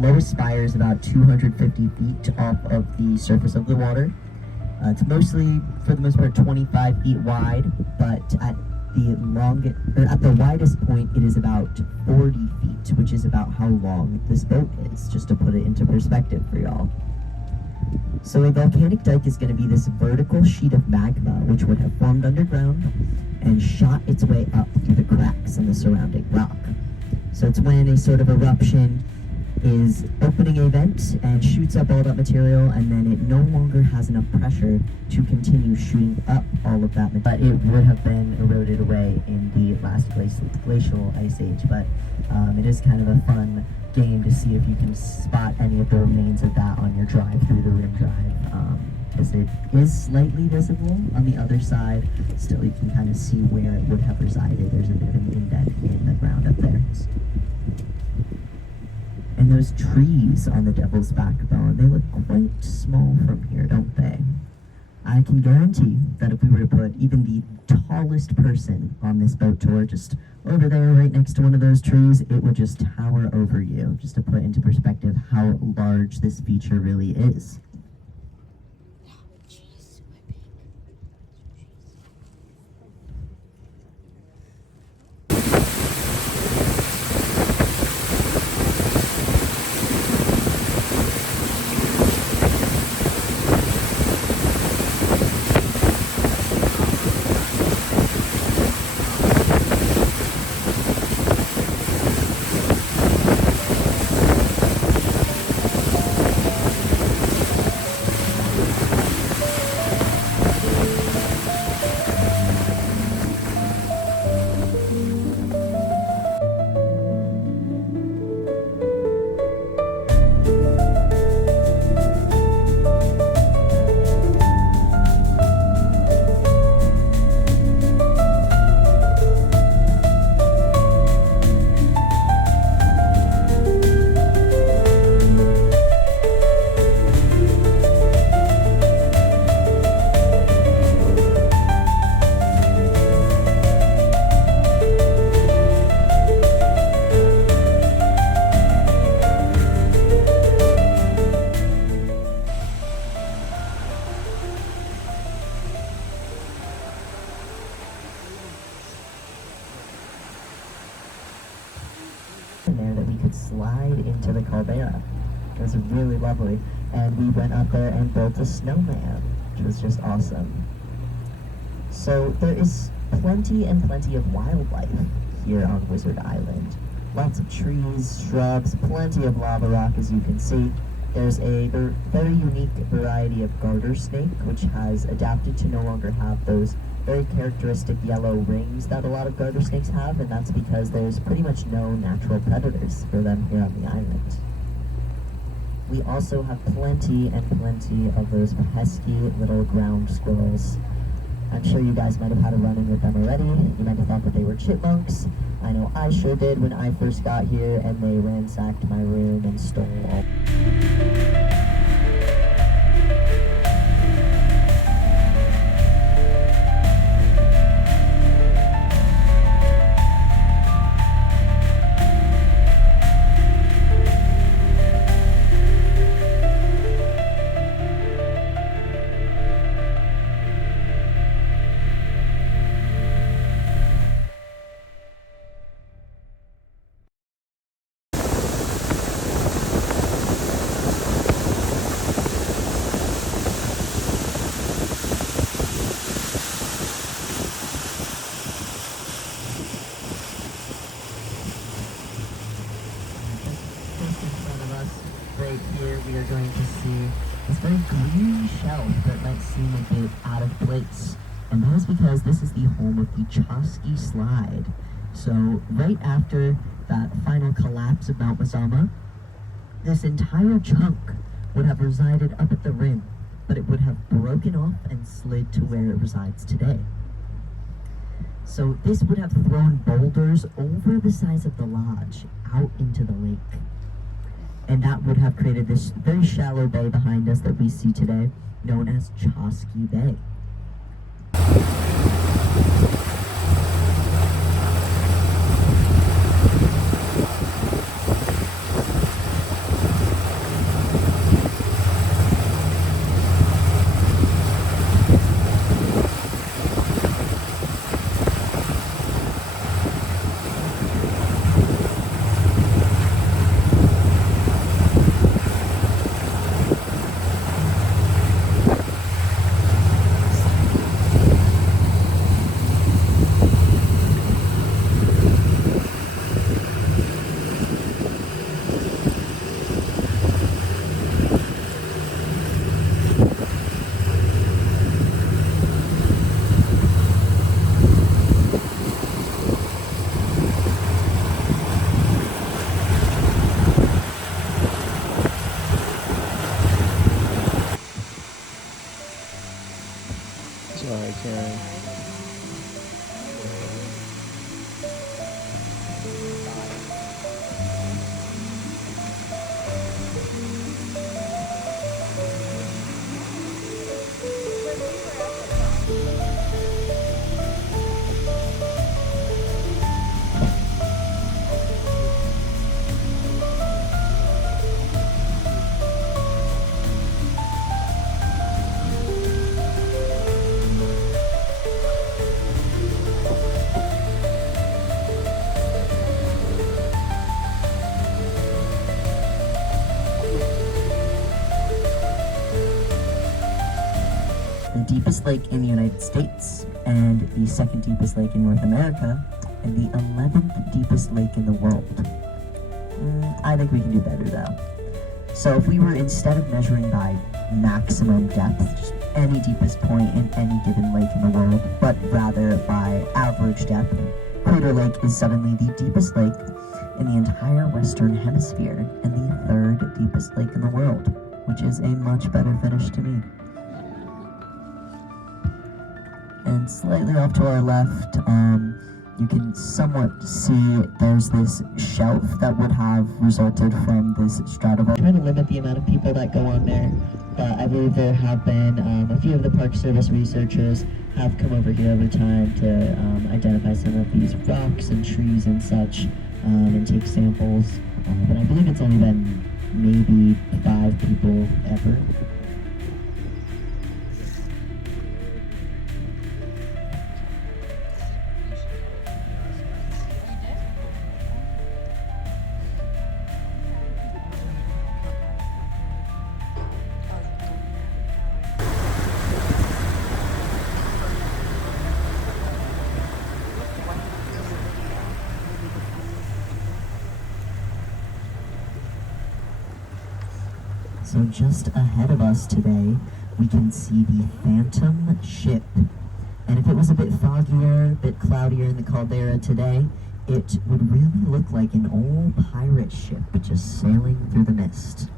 lowest spire is about 250 feet off of the surface of the water. It's mostly, for the most part, 25 feet wide, but at the widest point, it is about 40 feet, which is about how long this boat is, just to put it into perspective for y'all. So a volcanic dike is going to be this vertical sheet of magma, which would have formed underground and shot its way up through the cracks in the surrounding rock. So it's when a sort of eruption is opening a vent and shoots up all that material, and then it no longer has enough pressure to continue shooting up all of that material. But it would have been eroded away in the last glacial ice age. But it is kind of a fun game to see if you can spot any of the remains of that on your drive through the rim drive, because it is slightly visible on the other side. Still, you can kind of see where it would have resided. There's a bit of an indent in the ground up there. And those trees on the Devil's Backbone, they look quite small from here, don't they? I can guarantee that if we were to put even the tallest person on this boat tour just over there right next to one of those trees, it would just tower over you, just to put into perspective how large this feature really is. There that we could slide into the caldera. It was really lovely. And we went up there and built a snowman, which was just awesome. So there is plenty of wildlife here on Wizard Island. Lots of trees, shrubs, plenty of lava rock, as you can see. There's a very unique variety of garter snake, which has adapted to no longer have those very characteristic yellow rings that a lot of garter snakes have, and that's because there's pretty much no natural predators for them here on the island. We also have plenty of those pesky little ground squirrels. I'm sure you guys might have had a run-in with them already. You might have thought that they were chipmunks. I know I sure did when I first got here, and they ransacked my room and stole all. We are going to see this very green shelf that might seem a bit out of place. And that is because this is the home of the Chosky Slide. So right after that final collapse of Mount Mazama, this entire chunk would have resided up at the rim, but it would have broken off and slid to where it resides today. So this would have thrown boulders over the size of the lodge out into the lake. And that would have created this very shallow bay behind us that we see today, known as Chosky Bay. Sorry, Karen. The deepest lake in the United States, and the second deepest lake in North America, and the 11th deepest lake in the world. I think we can do better though. So if we were, instead of measuring by maximum depth, just any deepest point in any given lake in the world, but rather by average depth, Crater Lake is suddenly the deepest lake in the entire Western Hemisphere and the third deepest lake in the world, which is a much better finish to me. And slightly off to our left, you can somewhat see there's this shelf that would have resulted from this stratovolcano. Trying to limit the amount of people that go on there, but I believe there have been a few of the Park Service researchers have come over here over time to identify some of these rocks and trees and such, and take samples. But I believe it's only been maybe 5 people ever. So just ahead of us today, we can see the Phantom Ship. And if it was a bit foggier, a bit cloudier in the caldera today, it would really look like an old pirate ship just sailing through the mist.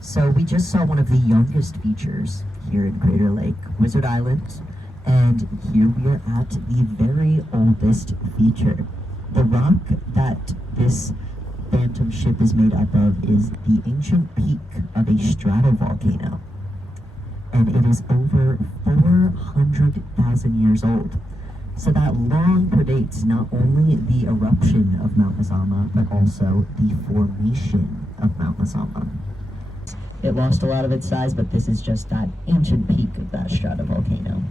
So we just saw one of the youngest features here in Crater Lake, Wizard Island, and here we are at the very oldest feature. The rock that this Phantom Ship is made up of is the ancient peak of a stratovolcano, and it is over 400,000 years old. So that long predates not only the eruption of Mount Mazama, but also the formation of Mount Mazama. It lost a lot of its size, but this is just that ancient peak of that stratovolcano.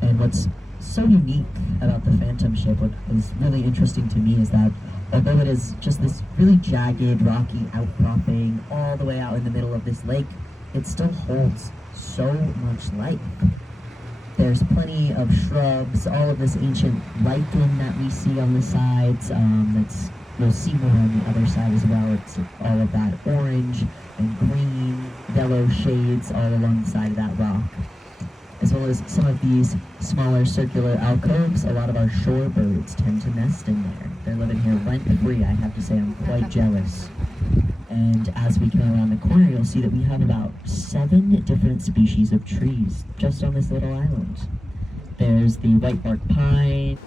And what's so unique about the Phantom Ship, what is really interesting to me, is that although it is just this really jagged, rocky outcropping all the way out in the middle of this lake, it still holds so much life. There's plenty of shrubs, all of this ancient lichen that we see on the sides, you'll see more on the other side as well. It's all of that orange and green, yellow shades all along the side of that rock. As well as some of these smaller circular alcoves, a lot of our shorebirds tend to nest in there. They're living here rent-free. I have to say I'm quite jealous. And as we come around the corner, you'll see that we have about 7 different species of trees just on this little island. There's the whitebark pine,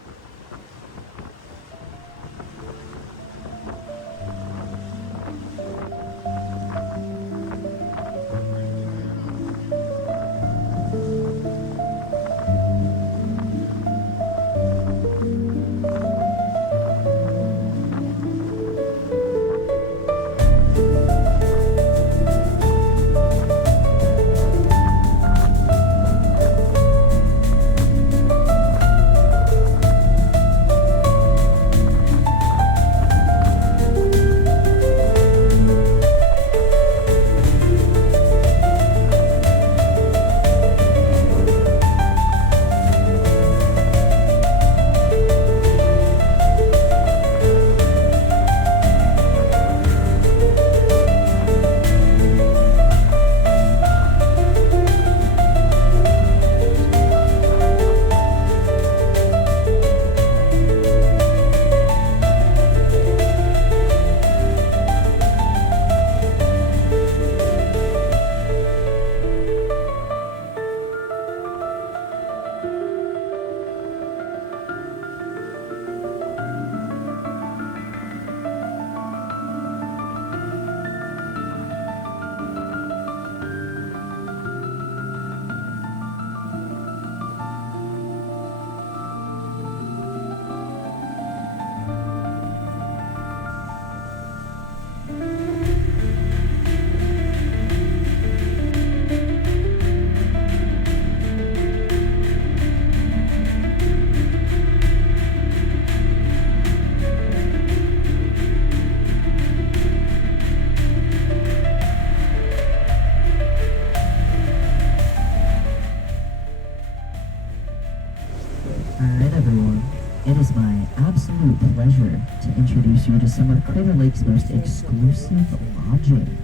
is my absolute pleasure to introduce you to some of Crater Lake's most exclusive lodging.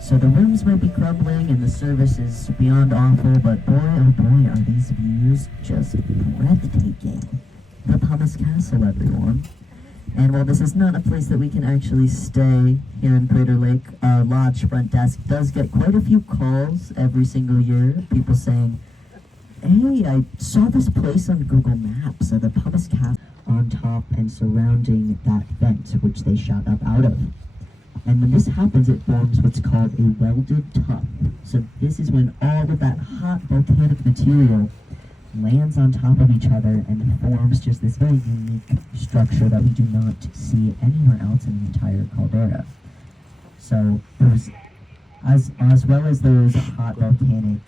So the rooms might be crumbling and the service is beyond awful, but boy oh boy are these views just breathtaking. The Pumice Castle, everyone. And while this is not a place that we can actually stay here in Crater Lake, our lodge front desk does get quite a few calls every single year. People saying, "Hey, I saw this place on Google Maps, the Pumice Castle on top and surrounding that vent, which they shot up out of." And when this happens, it forms what's called a welded tuff. So this is when all of that hot volcanic material lands on top of each other and forms just this very unique structure that we do not see anywhere else in the entire caldera. So there's, as well as those hot volcanic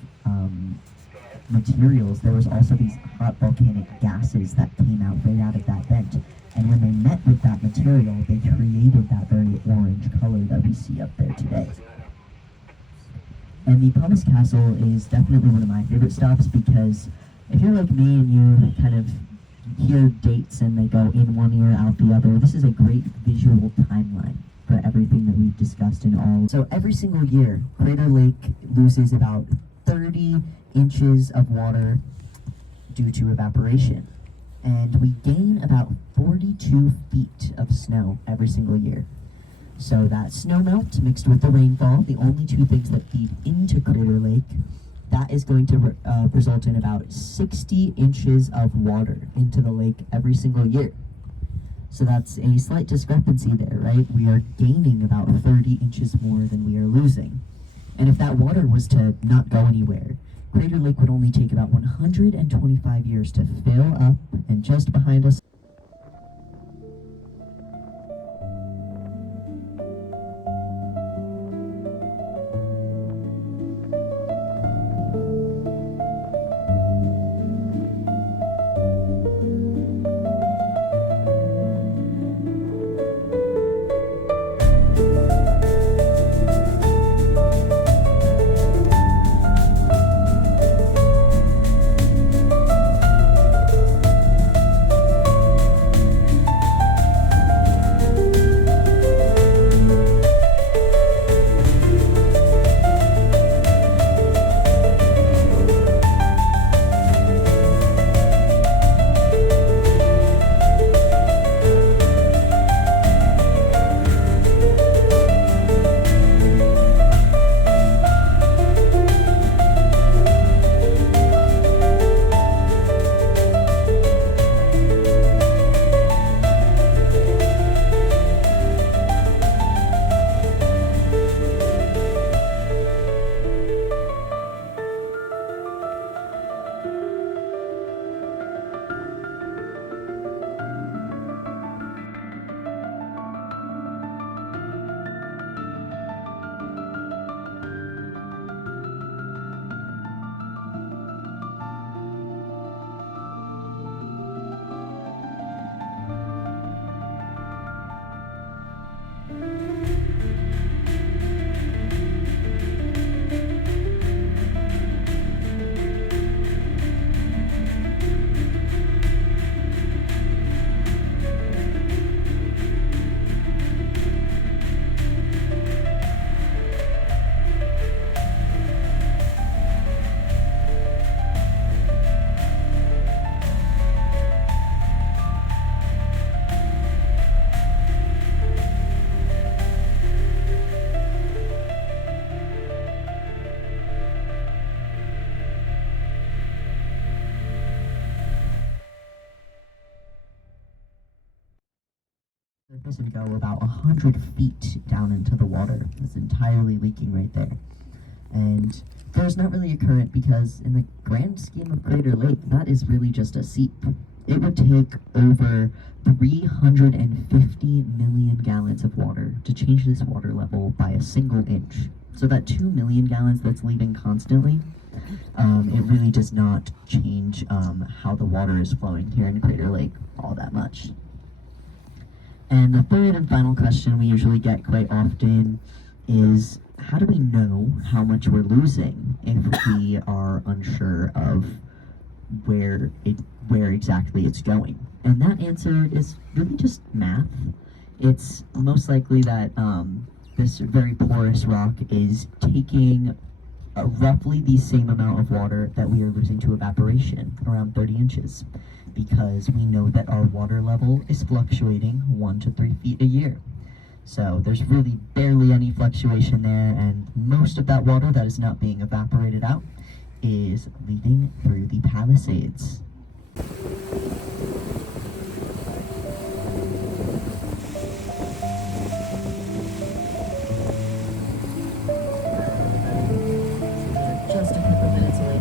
materials, there was also these hot volcanic gases that came out right out of that vent. And when they met with that material, they created that very orange color that we see up there today. And the Pumice Castle is definitely one of my favorite stops because if you're like me and you kind of hear dates and they go in one ear, out the other, this is a great visual timeline for everything that we've discussed in all. So every single year, Crater Lake loses about 30 inches of water due to evaporation. And we gain about 42 feet of snow every single year. So that snow melt mixed with the rainfall, the only two things that feed into Crater Lake, that is going to result in about 60 inches of water into the lake every single year. So that's a slight discrepancy there, right? We are gaining about 30 inches more than we are losing. And if that water was to not go anywhere, Crater Lake would only take about 125 years to fill up, and just behind us surface and go about 100 feet down into the water. It's entirely leaking right there. And there's not really a current because in the grand scheme of Crater Lake, that is really just a seep. It would take over 350 million gallons of water to change this water level by a single inch. So that 2 million gallons that's leaving constantly, it really does not change how the water is flowing here in Crater Lake all that much. And the third and final question we usually get quite often is, how do we know how much we're losing if we are unsure of where exactly it's going. And that answer is really just math. It's most likely that this very porous rock is taking roughly the same amount of water that we are losing to evaporation, around 30 inches, because we know that our water level is fluctuating 1 to 3 feet a year. So there's really barely any fluctuation there, and most of that water that is not being evaporated out is leading through the Palisades. Just a couple minutes away.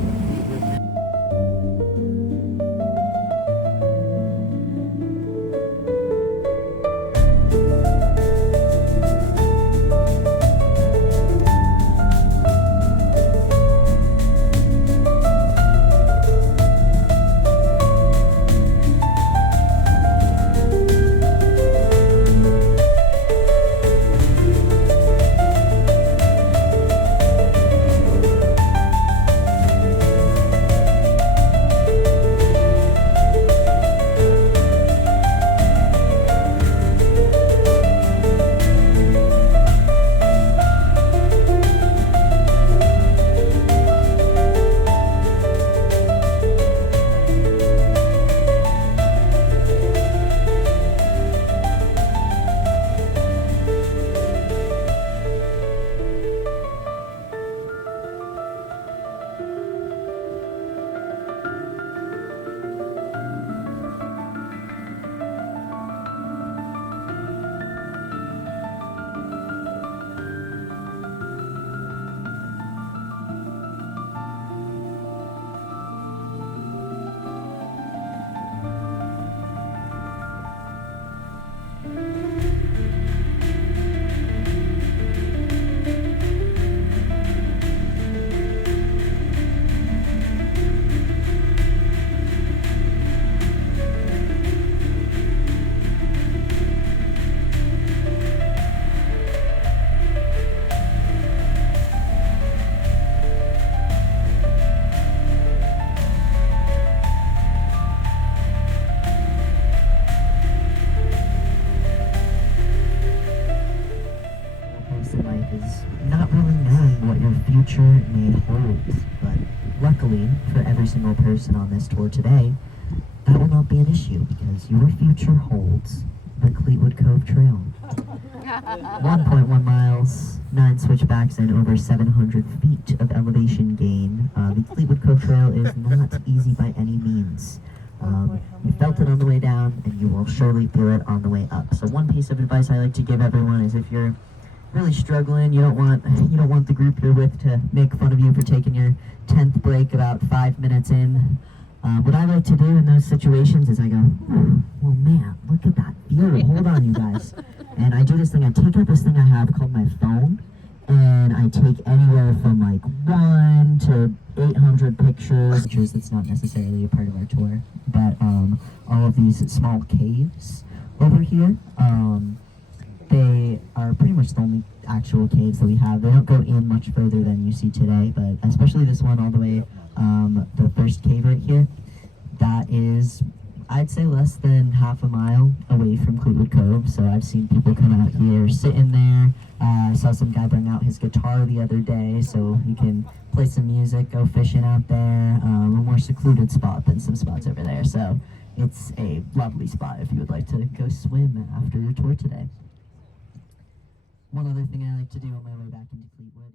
In life is not really knowing what your future may hold, but luckily for every single person on this tour today, that will not be an issue because your future holds the Cleetwood Cove Trail. 1.1 miles, 9 switchbacks, and over 700 feet of elevation gain. The Cleetwood Cove Trail is not easy by any means. You felt it on the way down, and you will surely feel it on the way up. So one piece of advice I like to give everyone is if you're really struggling, you don't want the group you're with to make fun of you for taking your 10th break about 5 minutes in. What I like to do in those situations is I go, oh, well man, look at that view, hold on you guys. And I do this thing, I take out this thing I have called my phone, and I take anywhere from like 1 to 800 pictures. That's not necessarily a part of our tour, but all of these small caves over here, they are pretty much the only actual caves that we have. They don't go in much further than you see today, but especially this one all the way, the first cave right here, that is, I'd say, less than half a mile away from Cleetwood Cove. So I've seen people come out here, sit in there. I saw some guy bring out his guitar the other day, so you can play some music, go fishing out there. A more secluded spot than some spots over there. So it's a lovely spot if you would like to go swim after your tour today. One other thing I like to do on my way back into Fleetwood